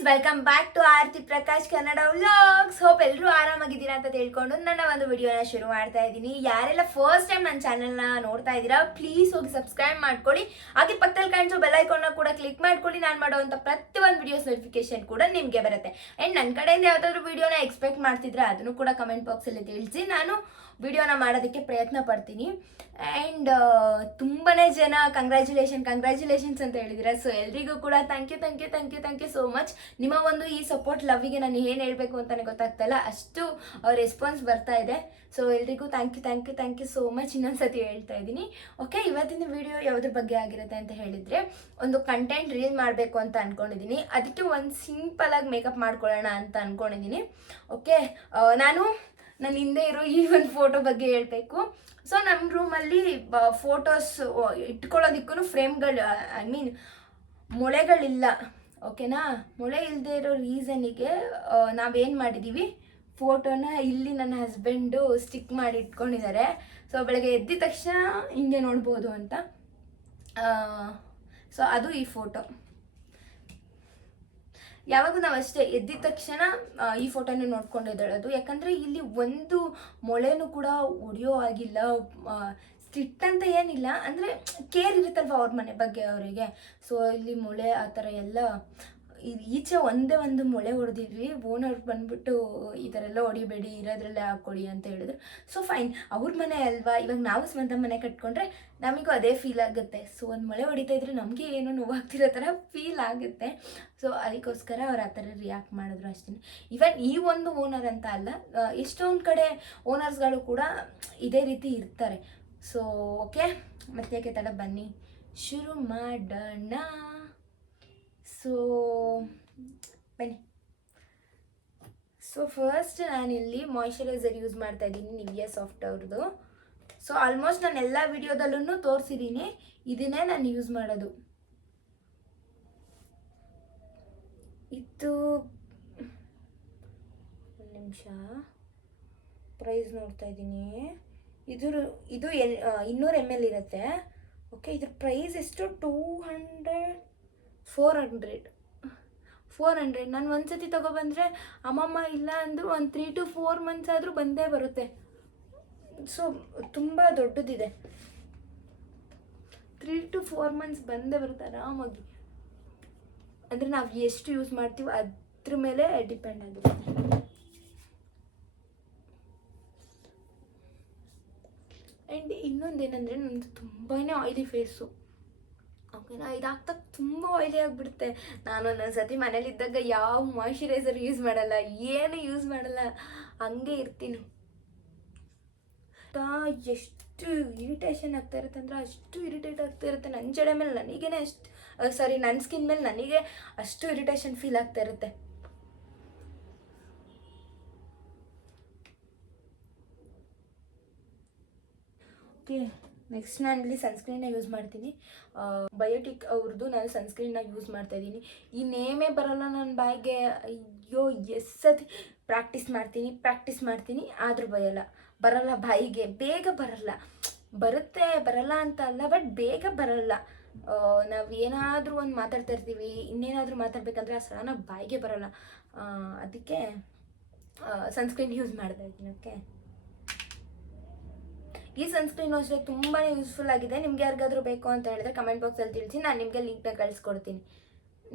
Guys, welcome back to Aarti Prakash Kannada vlogs. Hope ಎಲ್ಲರೂ ಆರಾಮಾಗಿದ್ದೀರಾ ಅಂತ ತಿಳ್ಕೊಂಡು ನನ್ನ ಒಂದು ವಿಡಿಯೋನ ಶುರು ಮಾಡ್ತಾ ಇದ್ದೀನಿ. ಯಾರೆಲ್ಲ ಫಸ್ಟ್ ಟೈಮ್ ನನ್ನ ಚಾನಲ್ನ ನೋಡ್ತಾ ಇದ್ದೀರಾ, ಪ್ಲೀಸ್ ಹೋಗಿ ಸಬ್ಸ್ಕ್ರೈಬ್ ಮಾಡ್ಕೊಳ್ಳಿ. ಹಾಗೆ ಪಕ್ಕದಲ್ಲಿ ಕಾಣಿಸೋ ಬೆಲ್ ಐಕಾನ್ನ ಕೂಡ ಕ್ಲಿಕ್ ಮಾಡ್ಕೊಳ್ಳಿ. ನಾನು ಮಾಡುವಂಥ ಪ್ರತಿಯೊಂದು ವಿಡಿಯೋಸ್ ನೋಟಿಫಿಕೇಶನ್ ಕೂಡ ನಿಮಗೆ ಬರುತ್ತೆ. ಆ್ಯಂಡ್ ನನ್ನ ಕಡೆಯಿಂದ ಯಾವುದಾದ್ರೂ ವಿಡಿಯೋನ ಎಕ್ಸ್ಪೆಕ್ಟ್ ಮಾಡ್ತಿದ್ರೆ ಅದನ್ನು ಕೂಡ ಕಮೆಂಟ್ ಬಾಕ್ಸಲ್ಲಿ ತಿಳಿಸಿ. ನಾನು ವಿಡಿಯೋನ ಮಾಡೋದಕ್ಕೆ ಪ್ರಯತ್ನ ಪಡ್ತೀನಿ. ಆ್ಯಂಡ್ ತುಂಬಾ ಜನ ಕಂಗ್ರ್ಯಾಚುಲೇಷನ್ಸ್ ಅಂತ ಹೇಳಿದ್ದೀರಾ. ಸೊ ಎಲ್ರಿಗೂ ಕೂಡ ಥ್ಯಾಂಕ್ ಯು ಸೋ ಮಚ್. ನಿಮ್ಮ ಒಂದು ಈ ಸಪೋರ್ಟ್ ಲವ್ವಿಗೆ ನಾನು ಏನು ಹೇಳಬೇಕು ಅಂತಲೇ ಗೊತ್ತಾಗ್ತಾಯಿಲ್ಲ, ಅಷ್ಟು ರೆಸ್ಪಾನ್ಸ್ ಬರ್ತಾ ಇದೆ. ಸೊ ಎಲ್ರಿಗೂ ಥ್ಯಾಂಕ್ ಯು ಸೋ ಮಚ್ ಇನ್ನೊಂದ್ಸತಿ ಹೇಳ್ತಾ ಇದ್ದೀನಿ. ಓಕೆ, ಇವತ್ತಿನ ವಿಡಿಯೋ ಯಾವುದ್ರ ಬಗ್ಗೆ ಆಗಿರುತ್ತೆ ಅಂತ ಹೇಳಿದರೆ, ಒಂದು ಕಂಟೆಂಟ್ ರೀಲ್ ಮಾಡಬೇಕು ಅಂತ ಅಂದ್ಕೊಂಡಿದ್ದೀನಿ. ಅದಕ್ಕೆ ಒಂದು ಸಿಂಪಲಾಗಿ ಮೇಕಪ್ ಮಾಡ್ಕೊಳ್ಳೋಣ ಅಂತ ಅಂದ್ಕೊಂಡಿದ್ದೀನಿ. ಓಕೆ, ನನ್ನ ಹಿಂದೆ ಇರೋ ಈ ಒಂದು ಫೋಟೋ ಬಗ್ಗೆ ಹೇಳಬೇಕು. ಸೊ ನಮ್ಮ ರೂಮಲ್ಲಿ ಫೋಟೋಸ್ ಇಟ್ಕೊಳ್ಳೋದಕ್ಕೂ ಫ್ರೇಮ್ಗಳು, ಮೊಳೆಗಳಿಲ್ಲ. ಓಕೆನಾ, ಮೊಳೆ ಇಲ್ಲದೆ ಇರೋ ರೀಸನಿಗೆ ನಾವೇನು ಮಾಡಿದ್ದೀವಿ, ಫೋಟೋನ ಇಲ್ಲಿ ನನ್ನ ಹಸ್ಬೆಂಡು ಸ್ಟಿಕ್ ಮಾಡಿ ಇಟ್ಕೊಂಡಿದ್ದಾರೆ. ಸೊ ಬೆಳಗ್ಗೆ ಎದ್ದಿದ ತಕ್ಷಣ ಹಿಂಗೆ ನೋಡ್ಬೋದು ಅಂತ. ಸೊ ಅದು ಈ ಫೋಟೋ. ಯಾವಾಗೂ ನಾವು ಅಷ್ಟೇ ಎದ್ದಿದ ತಕ್ಷಣ ಈ ಫೋಟೋನ ನೋಡ್ಕೊಂಡಿದ್ದಾಳದು. ಯಾಕಂದರೆ ಇಲ್ಲಿ ಒಂದು ಮೊಳೆನೂ ಕೂಡ ಹೊಡೆಯೋ ಆಗಿಲ್ಲ. ಸ್ಟ್ರಿಕ್ಟ್ ಅಂತ ಏನಿಲ್ಲ, ಅಂದರೆ ಕೇರ್ ಇರುತ್ತಲ್ವ ಅವ್ರ ಮನೆ ಬಗ್ಗೆ ಅವರಿಗೆ. ಸೊ ಇಲ್ಲಿ ಮೊಳೆ ಆ ಥರ ಎಲ್ಲ ಈಚೆ ಒಂದೇ ಒಂದು ಮೊಳೆ ಹೊಡೆದಿದ್ವಿ. ಓನರ್ ಬಂದ್ಬಿಟ್ಟು ಈ ಥರ ಎಲ್ಲ ಹೊಡಿಬೇಡಿ, ಇರೋದ್ರಲ್ಲೇ ಹಾಕ್ಕೊಡಿ ಅಂತ ಹೇಳಿದ್ರು. ಸೊ ಫೈನ್, ಅವ್ರ ಮನೆ ಅಲ್ವಾ, ಇವಾಗ ನಾವು ಸ್ವಂತ ಮನೆ ಕಟ್ಕೊಂಡ್ರೆ ನಮಗೂ ಅದೇ ಫೀಲ್ ಆಗುತ್ತೆ. ಸೊ ಒಂದು ಮೊಳೆ ಹೊಡಿತಾ ಇದ್ರೆ ನಮಗೆ ಏನೋ ನೋವಾಗ್ತಿರೋ ಥರ ಫೀಲ್ ಆಗುತ್ತೆ. ಸೊ ಅದಕ್ಕೋಸ್ಕರ ಅವ್ರು ಆ ಥರ ರಿಯಾಕ್ಟ್ ಮಾಡಿದ್ರು ಅಷ್ಟೇ. ಇವನ್ ಈ ಒಂದು ಓನರ್ ಅಂತ ಅಲ್ಲ, ಎಷ್ಟೊಂದು ಕಡೆ ಓನರ್ಸ್ಗಳು ಕೂಡ ಇದೇ ರೀತಿ ಇರ್ತಾರೆ. ಸೊ ಓಕೆ, ಮತ್ತೆ ಯಾಕೆ ತಡ, ಬನ್ನಿ ಶುರು ಮಾಡೋಣ. ಸೊ ಬನ್ನಿ. ಸೊ ಫಸ್ಟ್ ನಾನಿಲ್ಲಿ ಮಾಯ್ಶ್ಚರೈಸರ್ ಯೂಸ್ ಮಾಡ್ತಾ ಇದ್ದೀನಿ, ನಿವಿಯಾ ಸಾಫ್ಟ್ ಅವ್ರದ್ದು. ಸೊ ಆಲ್ಮೋಸ್ಟ್ ನಾನು ಎಲ್ಲ ವಿಡಿಯೋದಲ್ಲೂ ತೋರಿಸಿದ್ದೀನಿ, ಇದನ್ನೇ ನಾನು ಯೂಸ್ ಮಾಡೋದು. ಇದು ಒಂದು ನಿಮಿಷ, ಪ್ರೈಸ್ ನೋಡ್ತಾ ಇದ್ದೀನಿ. ಇದು 200 ml ಇರುತ್ತೆ. ಓಕೆ, ಇದ್ರ ಪ್ರೈಸ್ ಎಷ್ಟು, 400. ನಾನು ಒಂದ್ಸತಿ ತೊಗೊಬಂದರೆ ಅಮ್ಮಮ್ಮ ಇಲ್ಲ ಅಂದರೂ ಒಂದು 3 to 4 months ಆದರೂ ಬಂದೇ ಬರುತ್ತೆ. ಸೊ ತುಂಬ ದೊಡ್ಡದಿದೆ, 3 to 4 months ಬಂದೇ ಬರುತ್ತೆ ಆರಾಮಾಗಿ. ಅಂದರೆ ನಾವು ಎಷ್ಟು ಯೂಸ್ ಮಾಡ್ತೀವಿ ಅದ್ರ ಮೇಲೆ ಡಿಪೆಂಡ್ ಆಗುತ್ತೆ. ಆ್ಯಂಡ್ ಇನ್ನೊಂದೇನೆಂದರೆ, ನನ್ನದು ತುಂಬಾ ಆಯಿಲಿ ಫೇಸು. ಓಕೆನಾ, ಇದಾಗ್ತಾ ತುಂಬ ಆಯಿಲಿ ಆಗಿಬಿಡುತ್ತೆ. ನಾನು ಒಂದೊಂದು ಸತಿ ಮನೇಲಿದ್ದಾಗ ಯಾವ ಮಾಯ್ಶ್ಚರೈಸರ್ ಯೂಸ್ ಮಾಡಲ್ಲ, ಏನು ಯೂಸ್ ಮಾಡಲ್ಲ, ಹಂಗೆ ಇರ್ತೀನಿ. ಎಷ್ಟು ಇರಿಟೇಷನ್ ಆಗ್ತಾ ಇರುತ್ತೆ ಅಂದರೆ ಅಷ್ಟು ಇರಿಟೇಟ್ ಆಗ್ತಾ ಇರುತ್ತೆ. ನನ್ನ ಜಡೆ ಮೇಲೆ ನನಗೇನೆ ನನ್ನ ಸ್ಕಿನ್ ಮೇಲೆ ನನಗೆ ಅಷ್ಟು ಇರಿಟೇಷನ್ ಫೀಲ್ ಆಗ್ತಾ ಇರುತ್ತೆ. ಓಕೆ, ನೆಕ್ಸ್ಟ್ ನಾನು ಇಲ್ಲಿ ಸನ್ಸ್ಕ್ರೀನ್ನ ಯೂಸ್ ಮಾಡ್ತೀನಿ. ಬಯೋಟಿಕ್ ಅವ್ರದ್ದು ನಾನು ಸನ್ಸ್ಕ್ರೀನ್ನ ಯೂಸ್ ಮಾಡ್ತಾಯಿದ್ದೀನಿ. ಈ ನೇಮೇ ಬರೋಲ್ಲ ನನ್ನ ಬಾಯಿಗೆ. ಅಯ್ಯೋ, ಎಷ್ಟು ಸತಿ ಪ್ರಾಕ್ಟೀಸ್ ಮಾಡ್ತೀನಿ ಆದರೂ ಬರಲ್ಲ ಬಾಯಿಗೆ, ಬೇಗ ಬರಲ್ಲ ಅಂತ ಅಲ್ಲ, ಬಟ್ ಬೇಗ ಬರಲ್ಲ. ನಾವು ಏನಾದರೂ ಒಂದು ಮಾತಾಡ್ತಾ ಇರ್ತೀವಿ, ಇನ್ನೇನಾದರೂ ಮಾತಾಡ್ಬೇಕಂದ್ರೆ ಆ ಸಡನ್ನಾಗಿ ಬಾಯಿಗೆ ಬರಲ್ಲ. ಅದಕ್ಕೆ ಸನ್ಸ್ಕ್ರೀನ್ ಯೂಸ್ ಮಾಡ್ತಾ ಇದ್ದೀನಿ. ಓಕೆ, ಈ ಸನ್ಸ್ಕ್ರೀನ್ ಅಷ್ಟೇ ತುಂಬಾ ಯೂಸ್ಫುಲ್ ಆಗಿದೆ. ನಿಮ್ಗೆ ಯಾರಿಗಾದ್ರೂ ಬೇಕು ಅಂತ ಹೇಳಿದ್ರೆ ಕಮೆಂಟ್ ಬಾಕ್ಸಲ್ಲಿ ತಿಳಿಸಿ, ನಾನು ನಿಮಗೆ ಲಿಂಕ್ನ ಕಳಿಸ್ಕೊಡ್ತೀನಿ.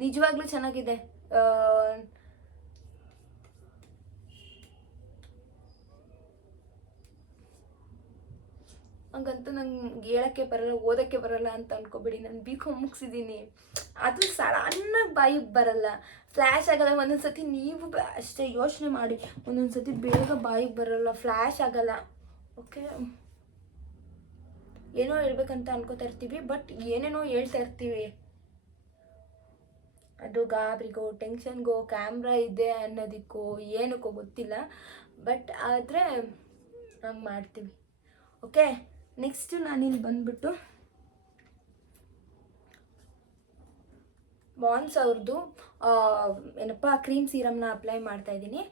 ನಿಜವಾಗ್ಲೂ ಚೆನ್ನಾಗಿದೆ. ಹಂಗಂತೂ ನಂಗೆ ಹೇಳೋಕ್ಕೆ ಬರಲ್ಲ, ಓದೋಕ್ಕೆ ಬರಲ್ಲ ಅಂತ ಅಂದ್ಕೊಬೇಡಿ. ನಾನು B.Com ಮುಗಿಸಿದ್ದೀನಿ, ಅದು ಸಡನ್ನಾಗಿ ಬಾಯಿಗೆ ಬರಲ್ಲ, ಫ್ಲ್ಯಾಶ್ ಆಗಲ್ಲ. ಒಂದೊಂದು ಸತಿ ನೀವು ಅಷ್ಟೇ ಯೋಚನೆ ಮಾಡಿ, ಒಂದೊಂದು ಸತಿ ಬೇಗ ಬಾಯಿಗೆ ಬರಲ್ಲ, ಫ್ಲ್ಯಾಶ್ ಆಗಲ್ಲ. ಓಕೆ, ಏನೋ ಹೇಳ್ಬೇಕಂತ ಅನ್ಕೋತಾ ಇರ್ತೀವಿ, ಬಟ್ ಏನೇನೋ ಹೇಳ್ತಾ ಇರ್ತೀವಿ. ಅದು ಗಾಬರಿಗೋ, ಟೆನ್ಷನ್ಗೋ, ಕ್ಯಾಮ್ರಾ ಇದೆ ಅನ್ನೋದಕ್ಕೋ ಏನಕ್ಕೋ ಗೊತ್ತಿಲ್ಲ, ಬಟ್ ಆದರೆ ಹಂಗೆ ಮಾಡ್ತೀವಿ. ಓಕೆ, ನೆಕ್ಸ್ಟ್ ನಾನಿಲ್ಲಿ ಬಂದ್ಬಿಟ್ಟು ಮಾನ್ಸ್ ಅವ್ರದ್ದು ಕ್ರೀಮ್ ಸೀರಮ್ನ ಅಪ್ಲೈ ಮಾಡ್ತಾಯಿದ್ದೀನಿ.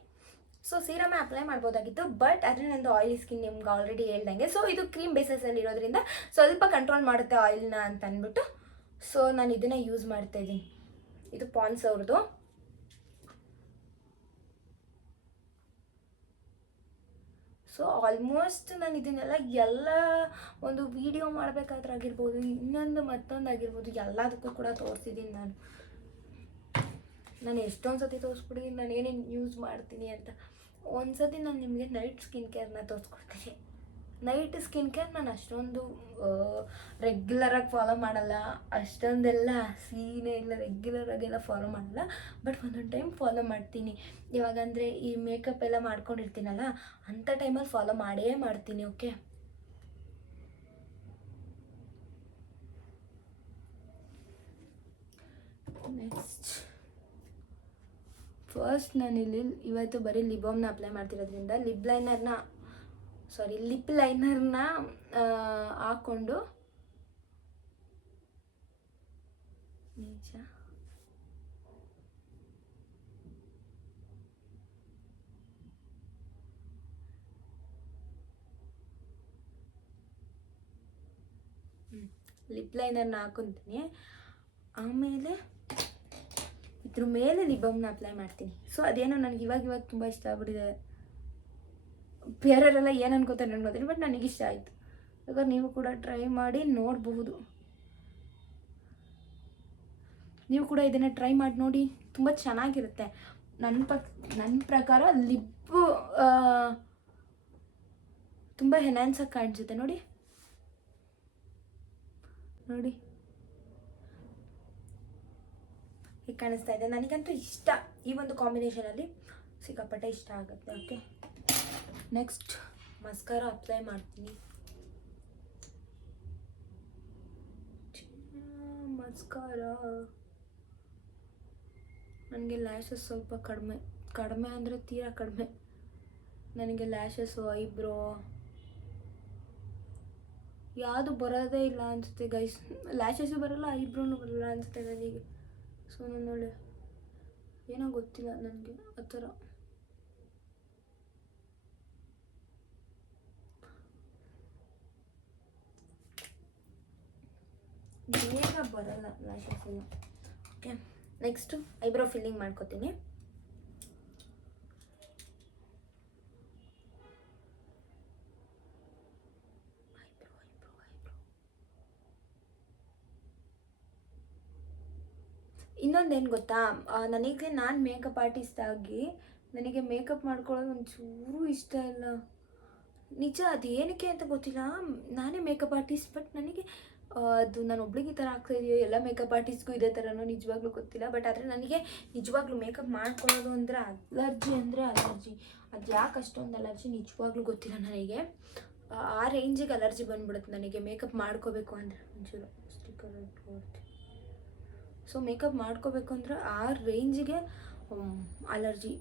ಸೊ ಸೀರಮ್ ಅಪ್ಲೈ ಮಾಡ್ಬೋದಾಗಿತ್ತು, ಬಟ್ ಆದರೆ ನಂದು ಆಯಿಲಿ ಸ್ಕಿನ್ ನಿಮ್ಗೆ ಆಲ್ರೆಡಿ ಹೇಳ್ದಂಗೆ. ಸೊ ಇದು ಕ್ರೀಮ್ ಬೇಸಸಲ್ಲಿ ಇರೋದ್ರಿಂದ ಸ್ವಲ್ಪ ಕಂಟ್ರೋಲ್ ಮಾಡುತ್ತೆ ಆಯಿಲ್ನ ಅಂತ ಅಂದ್ಬಿಟ್ಟು ಸೊ ನಾನು ಇದನ್ನು ಯೂಸ್ ಮಾಡ್ತಾಯಿದ್ದೀನಿ. ಇದು ಪಾನ್ಸ್ ಅವ್ರದ್ದು. ಸೊ ಆಲ್ಮೋಸ್ಟ್ ನಾನು ಇದನ್ನೆಲ್ಲ ಎಲ್ಲ ಒಂದು ವಿಡಿಯೋ ಮಾಡಬೇಕಾದ್ರೆ ಆಗಿರ್ಬೋದು, ಇನ್ನೊಂದು ಮತ್ತೊಂದು ಆಗಿರ್ಬೋದು, ಎಲ್ಲದಕ್ಕೂ ಕೂಡ ತೋರಿಸಿದ್ದೀನಿ ನಾನು ಎಷ್ಟೊಂದು ಸತಿ ತೋರಿಸ್ಬಿಟ್ಟಿದ್ದೀನಿ ನಾನು ಏನೇನು ಯೂಸ್ ಮಾಡ್ತೀನಿ ಅಂತ. ಒಂದು ಸತಿ ನಾನು ನಿಮಗೆ ನೈಟ್ ಸ್ಕಿನ್ ಕೇರ್ನ ತೋರಿಸ್ಕೊಡ್ತೀನಿ. ನೈಟ್ ಸ್ಕಿನ್ ಕೇರ್ ನಾನು ಅಷ್ಟೊಂದು ರೆಗ್ಯುಲರಾಗಿ ಫಾಲೋ ಮಾಡಲ್ಲ, ಅಷ್ಟೊಂದೆಲ್ಲ ಸೀನೇ ಇಲ್ಲ, ರೆಗ್ಯುಲರಾಗೆಲ್ಲ ಫಾಲೋ ಮಾಡಲ್ಲ. ಬಟ್ ಒಂದೊಂದು ಟೈಮ್ ಫಾಲೋ ಮಾಡ್ತೀನಿ. ಇವಾಗಂದರೆ ಈ ಮೇಕಪ್ ಎಲ್ಲ ಮಾಡ್ಕೊಂಡಿರ್ತೀನಲ್ಲ, ಅಂಥ ಟೈಮಲ್ಲಿ ಫಾಲೋ ಮಾಡೇ ಮಾಡ್ತೀನಿ. ಓಕೆ, ನೆಕ್ಸ್ಟ್ ಫಸ್ಟ್ ನಾನಿಲ್ಲಿ ಇವತ್ತು ಬರೀ ಲಿಬಾಮ್ನ ಅಪ್ಲೈ ಮಾಡ್ತಿರೋದ್ರಿಂದ ಲಿಪ್ ಲೈನರ್ನ ಹಾಕ್ಕೊಂಡು ನಿಜ ಲಿಪ್ ಲೈನರ್ನ ಹಾಕೊತೀನಿ. ಆಮೇಲೆ ಇದ್ರ ಮೇಲೆ ಲಿಬಮ್ನ ಅಪ್ಲೈ ಮಾಡ್ತೀನಿ. ಸೊ ಅದೇನೋ ನನಗೆ ಇವಾಗ ತುಂಬ ಇಷ್ಟ ಆಗ್ಬಿಟ್ಟಿದೆ. ಬೇರೆಯವರೆಲ್ಲ ಏನು ಅನ್ಕೋತಾರೆ ನನಗೆ ಬಟ್ ನನಗಿಷ್ಟ ಆಯಿತು. ಯಾಕಂದ್ರೆ ನೀವು ಕೂಡ ಟ್ರೈ ಮಾಡಿ ನೋಡಬಹುದು. ನೀವು ಕೂಡ ಇದನ್ನು ಟ್ರೈ ಮಾಡಿ ನೋಡಿ, ತುಂಬ ಚೆನ್ನಾಗಿರುತ್ತೆ. ನನ್ನ ಪ್ರಕಾರ ಲಿಪ್ಪು ತುಂಬ ಎನ್ಹಾನ್ಸಾಗಿ ಕಾಣಿಸುತ್ತೆ. ನೋಡಿ ಹೀಗೆ ಕಾಣಿಸ್ತಾ ಇದೆ. ನನಗಂತೂ ಇಷ್ಟ, ಈ ಒಂದು ಕಾಂಬಿನೇಷನಲ್ಲಿ ಸಿಕ್ಕಾಪಟ್ಟೆ ಇಷ್ಟ ಆಗುತ್ತೆ. ಓಕೆ, ನೆಕ್ಸ್ಟ್ ಮಸ್ಕಾರ ಅಪ್ಲೈ ಮಾಡ್ತೀನಿ. ಮಸ್ಕಾರ ನನಗೆ ಲ್ಯಾಶಸ್ ಸ್ವಲ್ಪ ಕಡಿಮೆ ಅಂದರೆ ತೀರಾ ಕಡಿಮೆ. ನನಗೆ ಲ್ಯಾಶಸ್ಸು, ಐಬ್ರೋ ಯಾವುದು ಬರೋದೇ ಇಲ್ಲ ಅನಿಸುತ್ತೆ ಗೈಸ್. ಲ್ಯಾಶಸ್ಸು ಬರೋಲ್ಲ, ಐಬ್ರೋನು ಬರೋಲ್ಲ ಅನಿಸುತ್ತೆ ನನಗೆ. ಸೊ ನಾನು ನೋಡಿ ಏನೋ ಗೊತ್ತಿಲ್ಲ ನನಗೆ ಆ ಥರ. ಬೇಗ ಬರಲ್ಲ ಲ್ಯಾಶಸ್ ಎಲ್ಲ. ಓಕೆ, ನೆಕ್ಸ್ಟು ಐಬ್ರೋ ಫಿಲ್ಲಿಂಗ್ ಮಾಡ್ಕೋತೀನಿ. ಇನ್ನೊಂದೇನು ಗೊತ್ತಾ, ನಾನು ಮೇಕಪ್ ಆರ್ಟಿಸ್ಟ್ ಆಗಿ ನನಗೆ ಮೇಕಪ್ ಮಾಡ್ಕೊಳ್ಳೋದು ಒಂಚೂರು ಇಷ್ಟ ಇಲ್ಲ. ನಿಜ, ಅದು ಏನಕ್ಕೆ ಅಂತ ಗೊತ್ತಿಲ್ಲ. ನಾನೇ ಮೇಕಪ್ ಆರ್ಟಿಸ್ಟ್, ಬಟ್ ನನಗೆ ಅದು ನಾನು ಒಬ್ಳಿಗೆ ಈ ಥರ ಆಗ್ತಾಯಿದೆಯೋ, ಎಲ್ಲ ಮೇಕಪ್ ಆರ್ಟಿಸ್ಟ್ಗೂ ಇದೇ ಥರನೋ ನಿಜವಾಗ್ಲೂ ಗೊತ್ತಿಲ್ಲ. ಬಟ್ ಆದರೆ ನನಗೆ ನಿಜವಾಗ್ಲೂ ಮೇಕಪ್ ಮಾಡ್ಕೊಳ್ಳೋದು ಅಂದರೆ ಅಲರ್ಜಿ. ಅದು ಯಾಕೆ ಅಷ್ಟೊಂದು ಅಲರ್ಜಿ ನಿಜವಾಗ್ಲೂ ಗೊತ್ತಿಲ್ಲ ನನಗೆ. ಆ ರೇಂಜಿಗೆ ಅಲರ್ಜಿ ಬಂದ್ಬಿಡುತ್ತೆ ನನಗೆ ಮೇಕಪ್ ಮಾಡ್ಕೋಬೇಕು ಅಂದರೆ. ಒಂಚೂರು ಸ್ಟಿಕ್ಕರ್ ಇಟ್ಕೊಡ್ತೀನಿ. ಸೊ ಮೇಕಪ್ ಮಾಡ್ಕೋಬೇಕು ಅಂದರೆ ಆ ರೇಂಜಿಗೆ ಅಲರ್ಜಿ,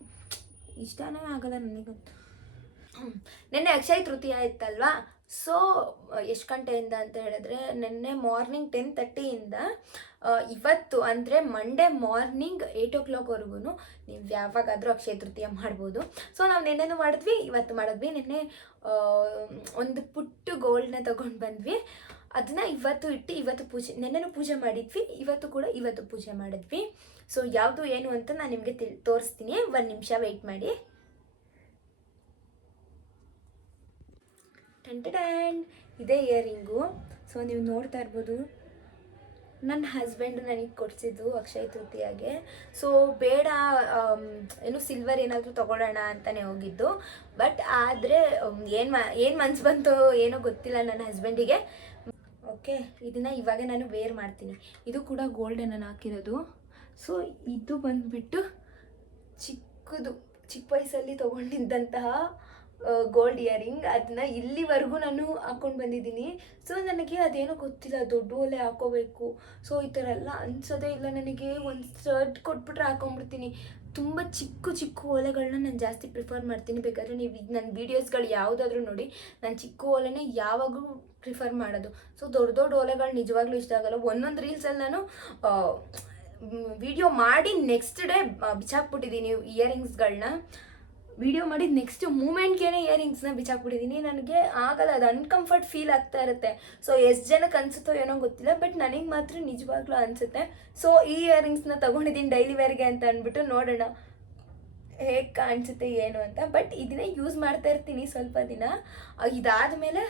ಇಷ್ಟನೇ ಆಗಲ್ಲ ನನಗಂತೂ. ನೆನ್ನೆ ಅಕ್ಷಯ ತೃತೀಯ ಇತ್ತಲ್ವಾ. ಸೊ ಎಷ್ಟು ಗಂಟೆಯಿಂದ ಅಂತ ಹೇಳಿದ್ರೆ, ನೆನ್ನೆ ಮಾರ್ನಿಂಗ್ 10:30ಇಂದ ಇವತ್ತು ಅಂದರೆ ಮಂಡೇ ಮಾರ್ನಿಂಗ್ 8 o'clockವರೆಗೂ ನೀವು ಯಾವಾಗಾದರೂ ಅಕ್ಷಯ ತೃತೀಯ ಮಾಡ್ಬೋದು. ಸೊ ನಾವು ನೆನ್ನೆನೂ ಮಾಡಿದ್ವಿ, ಇವತ್ತು ಮಾಡಿದ್ವಿ. ನೆನ್ನೆ ಒಂದು ಪುಟ್ಟು ಗೋಲ್ಡ್ನ ತೊಗೊಂಡು ಬಂದ್ವಿ. ಅದನ್ನ ಇವತ್ತು ಇಟ್ಟು ಇವತ್ತು ನೆನ್ನೆನೂ ಪೂಜೆ ಮಾಡಿದ್ವಿ, ಇವತ್ತು ಪೂಜೆ ಮಾಡಿದ್ವಿ. ಸೊ ಯಾವುದು ಏನು ಅಂತ ನಾನು ನಿಮಗೆ ತೋರಿಸ್ತೀನಿ. 1 ನಿಮಿಷ ವೆಯ್ಟ್ ಮಾಡಿ. ಟಂಟಡ್ಯಾಂಡ್, ಇದೇ ಇಯರಿಂಗು. ಸೊ ನೀವು ನೋಡ್ತಾ ಇರ್ಬೋದು, ನನ್ನ ಹಸ್ಬೆಂಡ್ ನನಗೆ ಕೊಡಿಸಿದ್ದು ಅಕ್ಷಯ ತೃತೀಯಾಗೆ. ಸೊ ಬೇಡ, ಏನು ಸಿಲ್ವರ್ ಏನಾದರೂ ತೊಗೊಳ್ಳೋಣ ಅಂತಲೇ ಹೋಗಿದ್ದು. ಬಟ್ ಆದರೆ ಏನು ಮನ್ಸು ಬಂತು ಏನೋ ಗೊತ್ತಿಲ್ಲ ನನ್ನ ಹಸ್ಬೆಂಡಿಗೆ. ಓಕೆ, ಇದನ್ನು ಇವಾಗ ನಾನು ವೇರ್ ಮಾಡ್ತೀನಿ. ಇದು ಕೂಡ ಗೋಲ್ಡನ್ನು ನಾನು ಹಾಕಿರೋದು. ಸೊ ಇದು ಬಂದುಬಿಟ್ಟು ಚಿಕ್ಕ ವಯಸ್ಸಲ್ಲಿ ತೊಗೊಂಡಿದ್ದಂತಹ ಗೋಲ್ಡ್ ಇಯರಿಂಗ್. ಅದನ್ನ ಇಲ್ಲಿವರೆಗೂ ನಾನು ಹಾಕ್ಕೊಂಡು ಬಂದಿದ್ದೀನಿ. ಸೊ ನನಗೆ ಅದೇನೋ ಗೊತ್ತಿಲ್ಲ, ದೊಡ್ಡ ಓಲೆ ಹಾಕೋಬೇಕು. ಸೊ ಈ ಥರ ಎಲ್ಲ ಅನ್ಸೋದೇ ಇಲ್ಲ ನನಗೆ. ಒಂದು ಶರ್ಟ್ ಕೊಟ್ಬಿಟ್ರೆ ಹಾಕೊಂಡ್ಬಿಡ್ತೀನಿ. ತುಂಬ ಚಿಕ್ಕ ಓಲೆಗಳನ್ನ ನಾನು ಜಾಸ್ತಿ ಪ್ರಿಫರ್ ಮಾಡ್ತೀನಿ. ಬೇಕಾದರೆ ನೀವು ಈಗ ನನ್ನ ವೀಡಿಯೋಸ್ಗಳು ಯಾವುದಾದ್ರೂ ನೋಡಿ, ನಾನು ಚಿಕ್ಕ ಓಲೆನೇ ಯಾವಾಗಲೂ ಪ್ರಿಫರ್ ಮಾಡೋದು. ಸೊ ದೊಡ್ಡ ಓಲೆಗಳು ನಿಜವಾಗ್ಲೂ ಇಷ್ಟ ಆಗಲ್ಲ. ಒಂದೊಂದು ರೀಲ್ಸಲ್ಲಿ ನಾನು ವಿಡಿಯೋ ಮಾಡಿ ನೆಕ್ಸ್ಟ್ ಡೇ ಬಿಚ್ಚಾಕ್ಬಿಟ್ಟಿದ್ದೀನಿ ಇಯರಿಂಗ್ಸ್ಗಳನ್ನ. ವಿಡಿಯೋ ಮಾಡಿದ ನೆಕ್ಸ್ಟ್ ಮೂಮೆಂಟ್ಗೆ ಇಯರಿಂಗ್ಸ್ನ ಬಿಚ್ಚಾಕ್ಬಿಟ್ಟಿದ್ದೀನಿ. ನನಗೆ ಆಗಲ್ಲ, ಅದು ಅನ್ಕಂಫರ್ಟ್ ಫೀಲ್ ಆಗ್ತಾ ಇರುತ್ತೆ. ಸೊ ಎಷ್ಟು ಜನಕ್ಕೆ ಅನಿಸುತ್ತೋ ಏನೋ ಗೊತ್ತಿಲ್ಲ, ಬಟ್ ನನಗೆ ಮಾತ್ರ ನಿಜವಾಗ್ಲೂ ಅನಿಸುತ್ತೆ. ಸೊ ಈ ಇಯರಿಂಗ್ಸ್ನ ತೊಗೊಂಡಿದ್ದೀನಿ ಡೈಲಿ ವೇರ್ಗೆ ಅಂತ ಅಂದ್ಬಿಟ್ಟು ನೋಡೋಣ. ಹೇಗೆ ಕಾಣಿಸುತ್ತೆ ಏನು ಅಂತ. ಬಟ್ ಇದನ್ನೇ ಯೂಸ್ ಮಾಡ್ತಾ ಇರ್ತೀನಿ ಸ್ವಲ್ಪ ದಿನ. ಇದಾದಮೇಲೆ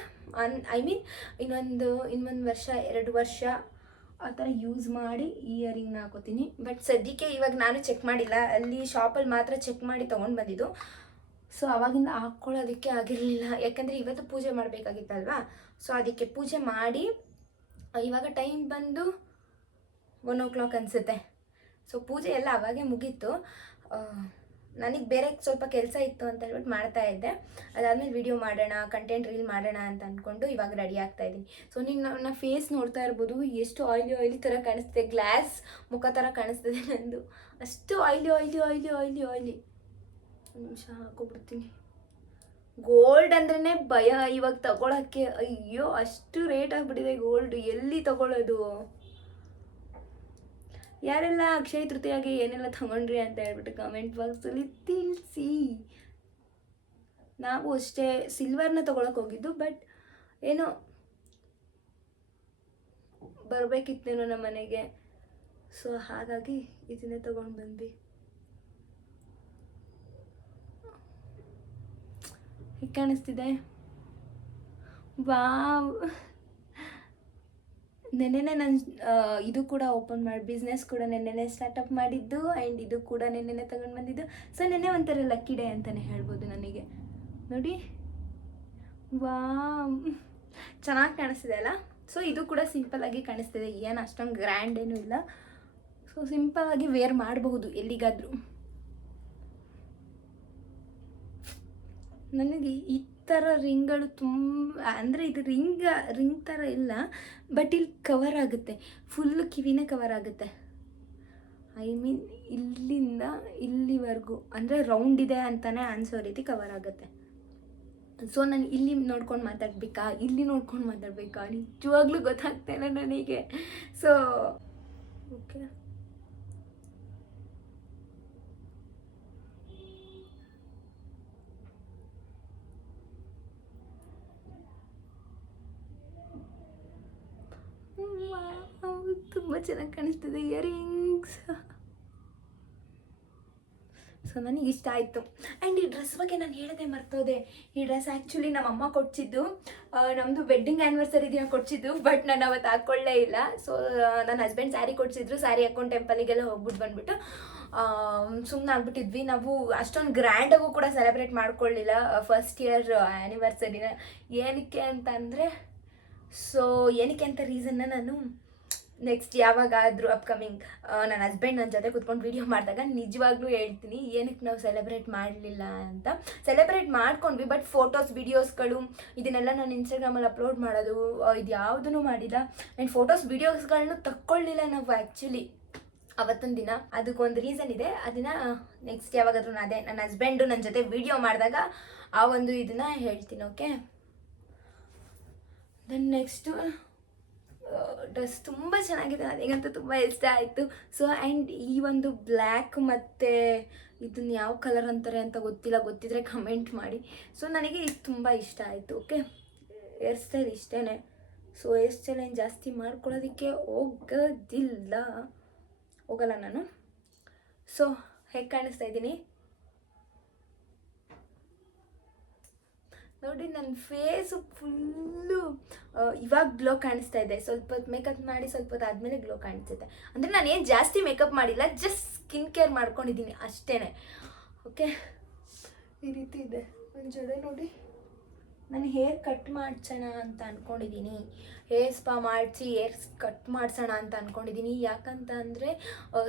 ಐ ಮೀನ್ ಇನ್ನೊಂದು ವರ್ಷ 2 ವರ್ಷ ಆ ಥರ ಯೂಸ್ ಮಾಡಿ ಇಯರಿಂಗ್ನ ಹಾಕೋತೀನಿ. ಬಟ್ ಸದ್ಯಕ್ಕೆ ಇವಾಗ ನಾನು ಚೆಕ್ ಮಾಡಿಲ್ಲ, ಅಲ್ಲಿ ಶಾಪಲ್ಲಿ ಮಾತ್ರ ಚೆಕ್ ಮಾಡಿ ತೊಗೊಂಡು ಬಂದಿದ್ದು. ಸೊ ಅವಾಗಿಂದ ಹಾಕ್ಕೊಳ್ಳೋದಕ್ಕೆ ಆಗಿರಲಿಲ್ಲ, ಯಾಕಂದರೆ ಇವತ್ತು ಪೂಜೆ ಮಾಡಬೇಕಾಗಿತ್ತಲ್ವಾ. ಸೊ ಅದಕ್ಕೆ ಪೂಜೆ ಮಾಡಿ ಇವಾಗ ಟೈಮ್ ಬಂದು 1 o'clock ಅನಿಸುತ್ತೆ. ಸೊ ಪೂಜೆ ಎಲ್ಲ ಅವಾಗೇ ಮುಗೀತು. ನನಗೆ ಬೇರೆ ಸ್ವಲ್ಪ ಕೆಲಸ ಇತ್ತು ಅಂತ ಹೇಳ್ಬಿಟ್ಟು ಮಾಡ್ತಾಯಿದ್ದೆ. ಅದಾದಮೇಲೆ ವಿಡಿಯೋ ಮಾಡೋಣ, ಕಂಟೆಂಟ್ ರೀಲ್ ಮಾಡೋಣ ಅಂತ ಅಂದ್ಕೊಂಡು ಇವಾಗ ರೆಡಿ ಆಗ್ತಾಯಿದ್ದೀನಿ. ಸೊ ನೀವು ನನ್ನ ಫೇಸ್ ನೋಡ್ತಾ ಇರ್ಬೋದು, ಎಷ್ಟು ಆಯ್ಲಿ ಥರ ಕಾಣಿಸ್ತಿದೆ, ಗ್ಲಾಸ್ ಮುಖ ಥರ ಕಾಣಿಸ್ತಿದೆ ನಂದು. ಅಷ್ಟು ಆಯ್ಲಿ. ಒಂದು ನಿಮಿಷ ಹಾಕೋಬಿಡ್ತೀನಿ. ಗೋಲ್ಡ್ ಅಂದ್ರೇ ಭಯ ಇವಾಗ ತಗೊಳಕ್ಕೆ. ಅಯ್ಯೋ, ಅಷ್ಟು ರೇಟ್ ಆಗಿಬಿಟ್ಟಿದೆ ಗೋಲ್ಡ್, ಎಲ್ಲಿ ತಗೊಳ್ಳೋದು? ಯಾರೆಲ್ಲ ಅಕ್ಷಯ ತೃತೀಯಾಗೆ ಏನೆಲ್ಲ ತಗೊಂಡ್ರಿ ಅಂತ ಹೇಳ್ಬಿಟ್ಟು ಕಮೆಂಟ್ ಬಾಕ್ಸಲ್ಲಿ ತಿಳಿಸಿ. ನಾವು ಅಷ್ಟೇ ಸಿಲ್ವರ್ನ ತೊಗೊಳಕ್ಕೆ ಹೋಗಿದ್ದು, ಬಟ್ ಏನೋ ಬರಬೇಕಿತ್ತೇನೋ ನಮ್ಮ ಮನೆಗೆ. ಸೊ ಹಾಗಾಗಿ ಇದನ್ನೇ ತೊಗೊಂಡು ಬಂದ್ವಿ. ಹೇಗೆ ಕಾಣಿಸ್ತಿದೆ? ವಾವ್! ನೆನ್ನೆನೇ ನಾನು ಇದು ಕೂಡ ಓಪನ್ ಮಾಡಿ ಬಿಸ್ನೆಸ್ ಕೂಡ ನೆನ್ನೆನೇ ಸ್ಟಾರ್ಟಪ್ ಮಾಡಿದ್ದು. ಆ್ಯಂಡ್ ಇದು ಕೂಡ ನೆನ್ನೆನೇ ತಗೊಂಡು ಬಂದಿದ್ದು. ಸೊ ನೆನ್ನೆ ಒಂಥರ ಲಕ್ಕಿ ಡೇ ಅಂತಲೇ ಹೇಳ್ಬೋದು ನನಗೆ. ನೋಡಿ, ವಾವ್, ಚೆನ್ನಾಗಿ ಕಾಣಿಸ್ತಿದೆ ಅಲ್ಲ? ಸೊ ಇದು ಕೂಡ ಸಿಂಪಲ್ಲಾಗಿ ಕಾಣಿಸ್ತಿದೆ, ಏನು ಅಷ್ಟೊಂದು ಗ್ರ್ಯಾಂಡ್ ಏನೂ ಇಲ್ಲ. ಸೊ ಸಿಂಪಲ್ಲಾಗಿ ವೇರ್ ಮಾಡಬಹುದು ಎಲ್ಲಿಗಾದರೂ. ನನಗೆ ಈ ಥರ ರಿಂಗ್ಗಳು ತುಂಬ, ಅಂದರೆ ಇದು ರಿಂಗ್ ಥರ ಇಲ್ಲ, ಬಟ್ ಇಲ್ಲಿ ಕವರ್ ಆಗುತ್ತೆ, ಫುಲ್ಲು ಕಿವಿನೇ ಕವರ್ ಆಗುತ್ತೆ. ಐ ಮೀನ್ ಇಲ್ಲಿಂದ ಇಲ್ಲಿವರೆಗೂ, ಅಂದರೆ ರೌಂಡ್ ಇದೆ ಅಂತಲೇ ಅನಿಸೋ ರೀತಿ ಕವರ್ ಆಗುತ್ತೆ. ಸೊ ನಾನು ಇಲ್ಲಿ ನೋಡ್ಕೊಂಡು ಮಾತಾಡಬೇಕಾ, ಇಲ್ಲಿ ನೋಡ್ಕೊಂಡು ಮಾತಾಡಬೇಕಾ, ನಿಜವಾಗ್ಲೂ ಗೊತ್ತಾಗ್ತಾಯಿಲ್ಲ ನನಗೆ. ಸೊ ಓಕೆ, ತುಂಬ ಚೆನ್ನಾಗಿ ಕಾಣಿಸ್ತಿದೆ ಇಯರಿಂಗ್ಸ್. ಸೊ ನನಗೆ ಇಷ್ಟ ಆಯಿತು. ಆ್ಯಂಡ್ ಈ ಡ್ರೆಸ್ ಬಗ್ಗೆ ನಾನು ಹೇಳೋದೇ ಮರ್ತೋದೆ. ಈ ಡ್ರೆಸ್ ಆ್ಯಕ್ಚುಲಿ ನಮ್ಮಮ್ಮ ಕೊಡ್ಸಿದ್ದು, ನಮ್ಮದು ವೆಡ್ಡಿಂಗ್ ಆ್ಯನಿವರ್ಸರಿ ದಿನ ಕೊಡ್ಸಿದ್ದು, ಬಟ್ ನಾನು ಅವತ್ತು ಹಾಕ್ಕೊಳ್ಳೇ ಇಲ್ಲ. ಸೊ ನನ್ನ ಹಸ್ಬೆಂಡ್ ಸ್ಯಾರಿ ಕೊಡ್ಸಿದ್ರು, ಸ್ಯಾರಿ ಹಾಕ್ಕೊಂಡು ಟೆಂಪಲಿಗೆಲ್ಲ ಹೋಗ್ಬಿಟ್ಟು ಬಂದುಬಿಟ್ಟು ಸುಮ್ಮನೆ ಆಗ್ಬಿಟ್ಟಿದ್ವಿ. ನಾವು ಅಷ್ಟೊಂದು ಗ್ರ್ಯಾಂಡಾಗೂ ಕೂಡ ಸೆಲೆಬ್ರೇಟ್ ಮಾಡ್ಕೊಳ್ಳಿಲ್ಲ ಫಸ್ಟ್ ಇಯರ್ ಆ್ಯನಿವರ್ಸರಿನ. ಏನಕ್ಕೆ ಅಂತ ರೀಸನ್ನ ನಾನು ನೆಕ್ಸ್ಟ್ ಯಾವಾಗಾದರೂ ಅಪ್ಕಮಿಂಗ್ ನನ್ನ ಹಸ್ಬೆಂಡ್ ನನ್ನ ಜೊತೆ ಕೂತ್ಕೊಂಡು ವೀಡಿಯೋ ಮಾಡಿದಾಗ ನಿಜವಾಗ್ಲೂ ಹೇಳ್ತೀನಿ ಏನಕ್ಕೆ ನಾವು ಸೆಲೆಬ್ರೇಟ್ ಮಾಡಲಿಲ್ಲ ಅಂತ. ಸೆಲೆಬ್ರೇಟ್ ಮಾಡ್ಕೊಂಡ್ವಿ, ಬಟ್ ಫೋಟೋಸ್ ವೀಡಿಯೋಸ್ಗಳು ಇದನ್ನೆಲ್ಲ ನಾನು ಇನ್ಸ್ಟಾಗ್ರಾಮಲ್ಲಿ ಅಪ್ಲೋಡ್ ಮಾಡೋದು ಇದು ಯಾವುದೂ ಮಾಡಿಲ್ಲ. ಆ್ಯಂಡ್ ಫೋಟೋಸ್ ವೀಡಿಯೋಸ್ಗಳನ್ನೂ ತಕ್ಕೊಳ್ಳಿಲ್ಲ ನಾವು ಆ್ಯಕ್ಚುಲಿ ಅವತ್ತೊಂದು ದಿನ. ಅದಕ್ಕೊಂದು ರೀಸನ್ ಇದೆ, ಅದನ್ನು ನೆಕ್ಸ್ಟ್ ಯಾವಾಗಾದ್ರೂ ಅದೇ ನನ್ನ ಹಸ್ಬೆಂಡು ನನ್ನ ಜೊತೆ ವೀಡಿಯೋ ಮಾಡಿದಾಗ ಆ ಒಂದು ಇದನ್ನು ಹೇಳ್ತೀನಿ. ಓಕೆ, ದೆನ್ ನೆಕ್ಸ್ಟು ಡ್ರೆಸ್ ತುಂಬ ಚೆನ್ನಾಗಿದೆ, ನನಗಂತೂ ತುಂಬ ಇಷ್ಟ ಆಯಿತು. ಸೊ ಆ್ಯಂಡ್ ಈ ಒಂದು ಬ್ಲ್ಯಾಕ್ ಮತ್ತು ಇದನ್ನು ಯಾವ ಕಲರ್ ಅಂತಾರೆ ಅಂತ ಗೊತ್ತಿಲ್ಲ, ಗೊತ್ತಿದ್ರೆ ಕಮೆಂಟ್ ಮಾಡಿ. ಸೊ ನನಗೆ ಇದು ತುಂಬ ಇಷ್ಟ ಆಯಿತು. ಓಕೆ, ಹೇರ್ ಸ್ಟೈಲ್ ಇಷ್ಟೇ. ಸೊ ಹೇರ್ ಸ್ಟೈಲ್ ಏನು ಜಾಸ್ತಿ ಮಾಡ್ಕೊಳ್ಳೋದಕ್ಕೆ ಹೋಗಲ್ಲ ನಾನು. ಸೊ ಹೇಗೆ ಕಾಣಿಸ್ತಾ ಇದ್ದೀನಿ ನೋಡಿ, ನನ್ನ ಫೇಸು ಫುಲ್ಲು ಇವಾಗ ಗ್ಲೋ ಕಾಣಿಸ್ತಾ ಇದೆ. ಸ್ವಲ್ಪ ಹೊತ್ತು ಮೇಕಪ್ ಮಾಡಿ ಸ್ವಲ್ಪ ಹೊತ್ತು ಆದಮೇಲೆ ಗ್ಲೋ ಕಾಣಿಸುತ್ತೆ. ಅಂದರೆ ನಾನೇನು ಜಾಸ್ತಿ ಮೇಕಪ್ ಮಾಡಿಲ್ಲ, ಜಸ್ಟ್ ಸ್ಕಿನ್ ಕೇರ್ ಮಾಡ್ಕೊಂಡಿದ್ದೀನಿ ಅಷ್ಟೇ. ಓಕೆ, ಈ ರೀತಿ ಇದೆ ಒಂದು ಜಡೆ ನೋಡಿ. ನಾನು ಹೇರ್ ಕಟ್ ಮಾಡ್ಸೋಣ ಅಂತ ಅಂದ್ಕೊಂಡಿದ್ದೀನಿ, ಹೇರ್ ಸ್ಪಾ ಮಾಡಿಸಿ ಹೇರ್ ಕಟ್ ಮಾಡಿಸೋಣ ಅಂತ ಅಂದ್ಕೊಂಡಿದ್ದೀನಿ. ಯಾಕಂತ ಅಂದರೆ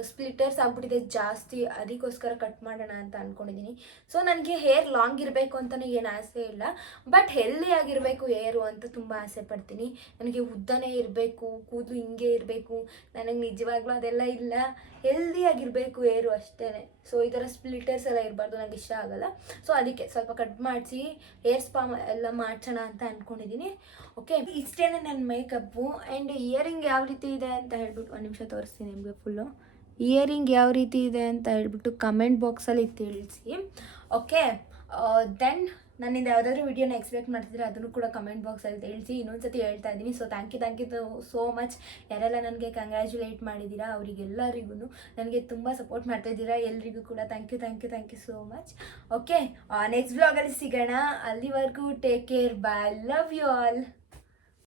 ಸ್ಪ್ಲಿಟರ್ಸ್ ಆಗ್ಬಿಟ್ಟಿದೆ ಜಾಸ್ತಿ, ಅದಕ್ಕೋಸ್ಕರ ಕಟ್ ಮಾಡೋಣ ಅಂತ ಅಂದ್ಕೊಂಡಿದ್ದೀನಿ. ಸೊ ನನಗೆ ಹೇರ್ ಲಾಂಗ್ ಇರಬೇಕು ಅಂತಲೂ ಏನು ಆಸೆ ಇಲ್ಲ, ಬಟ್ ಹೆಲ್ದಿ ಆಗಿರಬೇಕು ಹೇರು ಅಂತ ತುಂಬ ಆಸೆ ಪಡ್ತೀನಿ. ನನಗೆ ಉದ್ದನೇ ಇರಬೇಕು, ಕೂದಲು ಹಿಂಗೆ ಇರಬೇಕು, ನನಗೆ ನಿಜವಾಗ್ಲೂ ಅದೆಲ್ಲ ಇಲ್ಲ. ಹೆಲ್ದಿಯಾಗಿರಬೇಕು ಹೇರು ಅಷ್ಟೇ. ಸೊ ಈ ಥರ ಸ್ಪ್ಲಿಟರ್ಸ್ ಎಲ್ಲ ಇರಬಾರ್ದು, ನನಗೆ ಇಷ್ಟ ಆಗೋಲ್ಲ. ಸೊ ಅದಕ್ಕೆ ಸ್ವಲ್ಪ ಕಟ್ ಮಾಡಿಸಿ ಹೇರ್ ಸ್ಪಾ ಎಲ್ಲ ಮಾಡ್ಸೋಣ ಅಂತ ಅಂದ್ಕೊಂಡಿದ್ದೀನಿ. ಓಕೆ, ಇಷ್ಟೇ ನನ್ನ ಮೇಕಪ್ಪು. ಆ್ಯಂಡ್ ಇಯರಿಂಗ್ ಯಾವ ರೀತಿ ಇದೆ ಅಂತ ಹೇಳ್ಬಿಟ್ಟು ಒಂದು ನಿಮಿಷ ತೋರಿಸ್ತೀನಿ ನಿಮಗೆ ಫುಲ್ಲು. ಇಯರಿಂಗ್ ಯಾವ ರೀತಿ ಇದೆ ಅಂತ ಹೇಳ್ಬಿಟ್ಟು ಕಮೆಂಟ್ ಬಾಕ್ಸಲ್ಲಿ ತಿಳಿಸಿ. ಓಕೆ, ದೆನ್ ನನ್ನಿಂದ ಯಾವುದಾದ್ರೂ ವಿಡಿಯೋನ ಎಕ್ಸ್ಪೆಕ್ಟ್ ಮಾಡ್ತಿದ್ರೆ ಅದನ್ನು ಕೂಡ ಕಮೆಂಟ್ ಬಾಕ್ಸಲ್ಲಿ ತಿಳಿಸಿ. ಇನ್ನೊಂದ್ಸತಿ ಹೇಳ್ತಾ ಇದ್ದೀನಿ. So thank you so much. ಯಾರೆಲ್ಲ ನನಗೆ ಕಂಗ್ರ್ಯಾಚುಲೇಟ್ ಮಾಡಿದ್ದೀರಾ ಅವರಿಗೆಲ್ಲರಿಗೂ, ನನಗೆ ತುಂಬ ಸಪೋರ್ಟ್ ಮಾಡ್ತಾ ಇದ್ದೀರಾ ಎಲ್ರಿಗೂ ಕೂಡ thank you so much. Okay, next ಬ್ಲಾಗಲ್ಲಿ ಸಿಗೋಣ. ಅಲ್ಲಿವರೆಗೂ take care, bye, love you all.